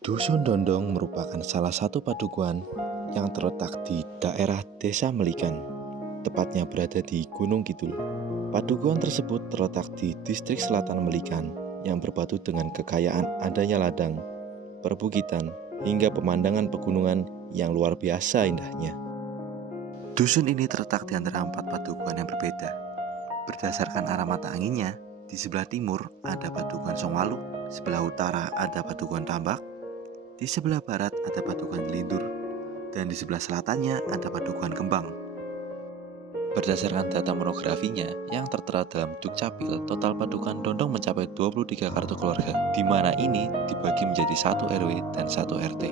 Dusun Dondong merupakan salah satu padukuhan yang terletak di daerah Desa Melikan, tepatnya berada di Gunung Kidul. Padukuhan tersebut terletak di distrik selatan Melikan yang berbatu dengan kekayaan adanya ladang, perbukitan, hingga pemandangan pegunungan yang luar biasa indahnya. Dusun ini terletak di antara 4 padukuhan yang berbeda. Berdasarkan arah mata anginnya, di sebelah timur ada padukuhan Songwalu, sebelah utara ada padukuhan Tambak, di sebelah barat ada padukuhan Gelindur, dan di sebelah selatannya ada padukuhan Kembang. Berdasarkan data monografinya yang tertera dalam Dukcapil, total padukuhan Dondong mencapai 23 kartu keluarga, di mana ini dibagi menjadi 1 RW dan 1 RT.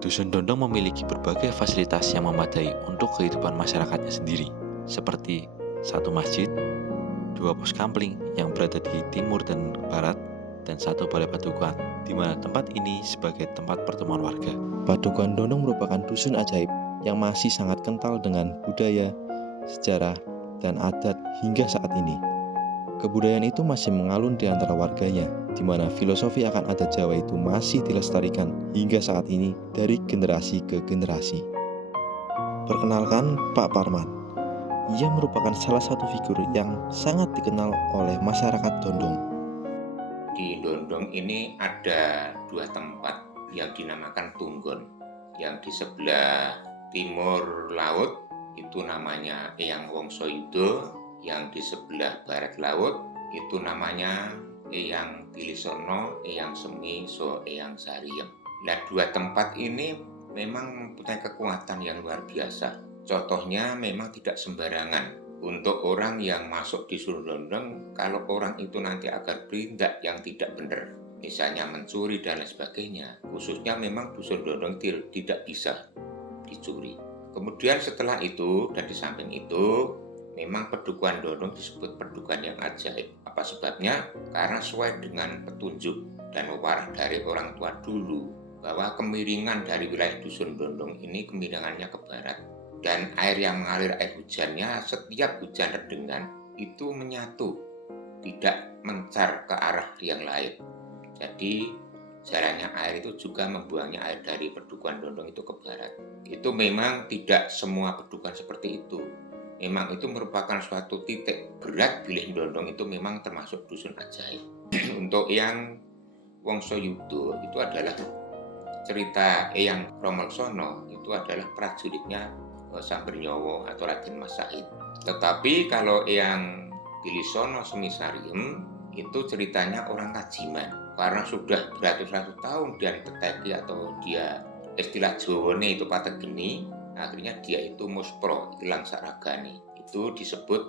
Dusun Dondong memiliki berbagai fasilitas yang memadai untuk kehidupan masyarakatnya sendiri, seperti 1 masjid, 2 pos kampling yang berada di timur dan barat, dan 1 balai padukuhan, di mana tempat ini sebagai tempat pertemuan warga. Padukuhan Dondong merupakan dusun ajaib yang masih sangat kental dengan budaya, sejarah, dan adat hingga saat ini. Kebudayaan itu masih mengalun di antara warganya, di mana filosofi akan adat Jawa itu masih dilestarikan hingga saat ini dari generasi ke generasi. Perkenalkan Pak Parmat. Ia merupakan salah satu figur yang sangat dikenal oleh masyarakat Dondong. Di Dondong ini ada 2 tempat yang dinamakan Tunggon. Yang di sebelah timur laut itu namanya Eyang Wongsayuda, yang di sebelah barat laut itu namanya Eyang Tilisono, Eyang Semi, So Eyang Sariem. Nah, 2 tempat ini memang mempunyai kekuatan yang luar biasa. Contohnya memang tidak sembarangan. Untuk orang yang masuk di Dusun Dondong, kalau orang itu nanti akan bertindak yang tidak benar, misalnya mencuri dan lain sebagainya, khususnya memang Dusun Dondong tidak bisa dicuri. Kemudian setelah itu dan di samping itu, memang padukuhan Dondong disebut padukuhan yang ajaib. Apa sebabnya? Karena sesuai dengan petunjuk dan wewarah dari orang tua dulu, bahwa kemiringan dari wilayah Dusun Dondong ini kemiringannya ke barat. Dan air yang mengalir, air hujannya, setiap hujan redengan itu menyatu, tidak mencar ke arah yang lain. Jadi jalannya air itu juga membuangnya air dari padukuhan Dondong itu ke barat. Itu memang tidak semua padukuhan seperti itu. Memang itu merupakan suatu titik berat bilih Dondong itu memang termasuk dusun ajaib. Untuk yang Wongsayuda itu adalah cerita Eyang Romalsono, itu adalah prajuritnya Sang Bernyowo atau Raden Mas Said. Tetapi kalau yang Tilisono Semi Sariem itu ceritanya orang Kajiman, karena sudah beratus-ratus tahun dia teteki atau dia istilah Jawane itu pategeni, akhirnya dia itu muspro, ilang saragane. Itu disebut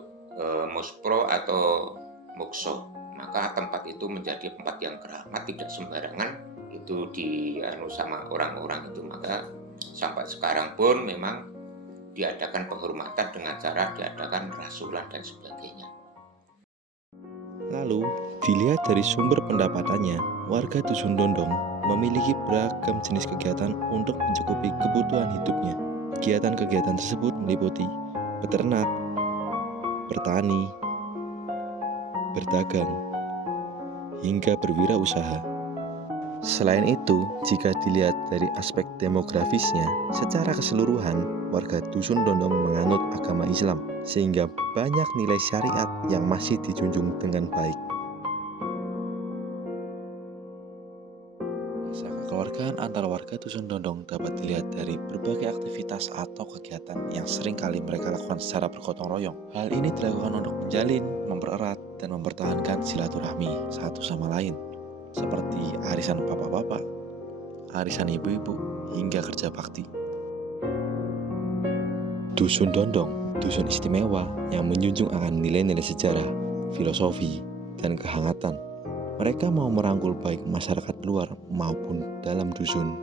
muspro atau mokso. Maka tempat itu menjadi tempat yang keramat, tidak sembarangan itu sama orang-orang itu. Maka sampai sekarang pun memang diadakan penghormatan dengan cara diadakan rasulan dan sebagainya. Lalu, dilihat dari sumber pendapatannya, warga Dusun Dondong memiliki beragam jenis kegiatan untuk mencukupi kebutuhan hidupnya. Kegiatan-kegiatan tersebut meliputi beternak, bertani, berdagang, hingga berwirausaha. Selain itu, jika dilihat dari aspek demografisnya, secara keseluruhan warga Dusun Dondong menganut agama Islam, sehingga banyak nilai syariat yang masih dijunjung dengan baik. Rasa kekeluargaan antara warga Dusun Dondong dapat dilihat dari berbagai aktivitas atau kegiatan yang sering kali mereka lakukan secara bergotong royong. Hal ini dilakukan untuk menjalin, mempererat, dan mempertahankan silaturahmi satu sama lain, seperti arisan bapak-bapak, arisan ibu-ibu, hingga kerja bakti. Dusun Dondong, dusun istimewa yang menjunjung akan nilai-nilai sejarah, filosofi, dan kehangatan. Mereka mau merangkul baik masyarakat luar maupun dalam dusun.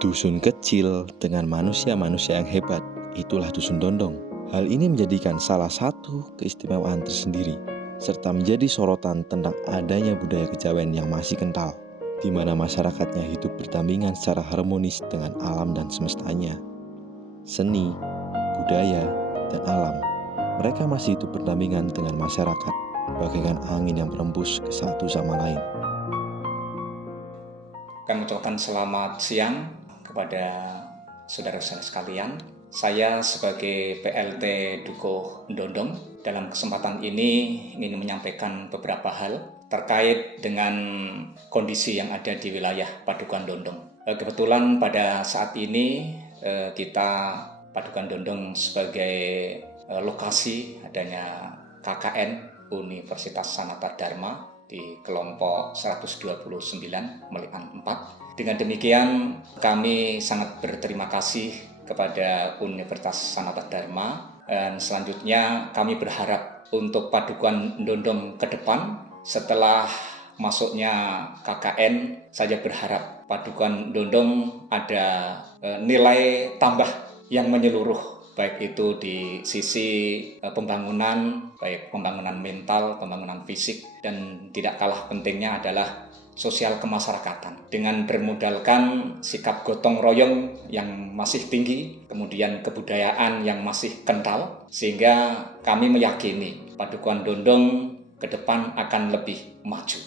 Dusun kecil dengan manusia-manusia yang hebat, itulah Dusun Dondong. Hal ini menjadikan salah satu keistimewaan tersendiri, serta menjadi sorotan tentang adanya budaya kejawen yang masih kental, di mana masyarakatnya hidup berdampingan secara harmonis dengan alam dan semestanya. Seni, budaya, dan alam, mereka masih hidup berdampingan dengan masyarakat, bagaikan angin yang berembus ke satu sama lain. Kami ucapkan selamat siang kepada saudara-saudara sekalian. Saya sebagai PLT Dukuh Ndondong dalam kesempatan ini ingin menyampaikan beberapa hal terkait dengan kondisi yang ada di wilayah Padukan Ndondong. Kebetulan pada saat ini kita Padukan Ndondong sebagai lokasi adanya KKN Universitas Sanata Dharma di kelompok 129 Melian 4. Dengan demikian kami sangat berterima kasih kepada Universitas Sanata Dharma, dan selanjutnya kami berharap untuk Padukan Ndondong ke depan setelah masuknya KKN, saya berharap Padukan Ndondong ada nilai tambah yang menyeluruh, baik itu di sisi pembangunan, baik pembangunan mental, pembangunan fisik, dan tidak kalah pentingnya adalah sosial kemasyarakatan. Dengan bermodalkan sikap gotong royong yang masih tinggi, kemudian kebudayaan yang masih kental, sehingga kami meyakini Padukan Ndondong ke depan akan lebih maju.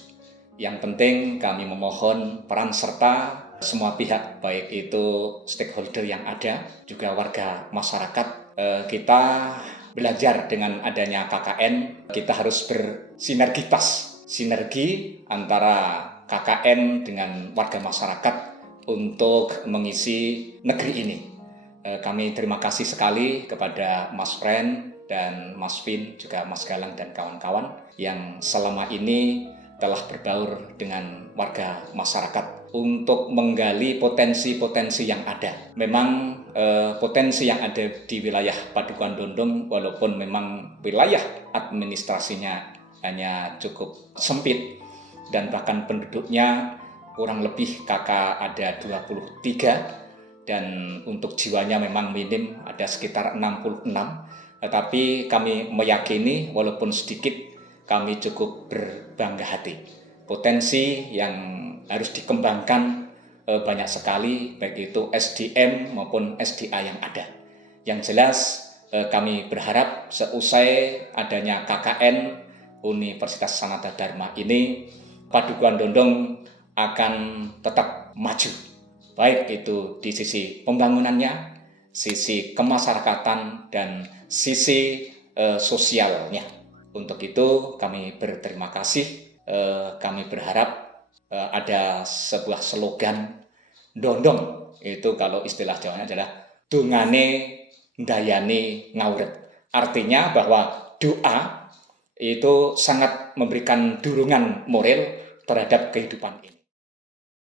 Yang penting kami memohon peran serta semua pihak, baik itu stakeholder yang ada, juga warga masyarakat. Kita belajar dengan adanya KKN, kita harus bersinergitas, sinergi antara KKN dengan warga masyarakat untuk mengisi negeri ini. Kami terima kasih sekali kepada Mas Fren dan Mas Vin, juga Mas Galang dan kawan-kawan yang selama ini telah berbaur dengan warga masyarakat untuk menggali potensi-potensi yang ada. Memang potensi yang ada di wilayah Padukan Ndondong, walaupun memang wilayah administrasinya hanya cukup sempit dan bahkan penduduknya kurang lebih ada 23, dan untuk jiwanya memang minim, ada sekitar 66. Tetapi kami meyakini walaupun sedikit, kami cukup berbangga hati. Potensi yang harus dikembangkan banyak sekali, baik itu SDM maupun SDA yang ada. Yang jelas kami berharap seusai adanya KKN Universitas Sanata Dharma ini, Padukan Ndondong akan tetap maju, baik itu di sisi pembangunannya, sisi kemasyarakatan, dan sisi sosialnya. Untuk itu kami berterima kasih. Kami berharap ada sebuah slogan Ndondong, itu kalau istilah Jawanya adalah dungane ndayani ngawret. Artinya bahwa doa itu sangat memberikan dukungan moral terhadap kehidupan ini.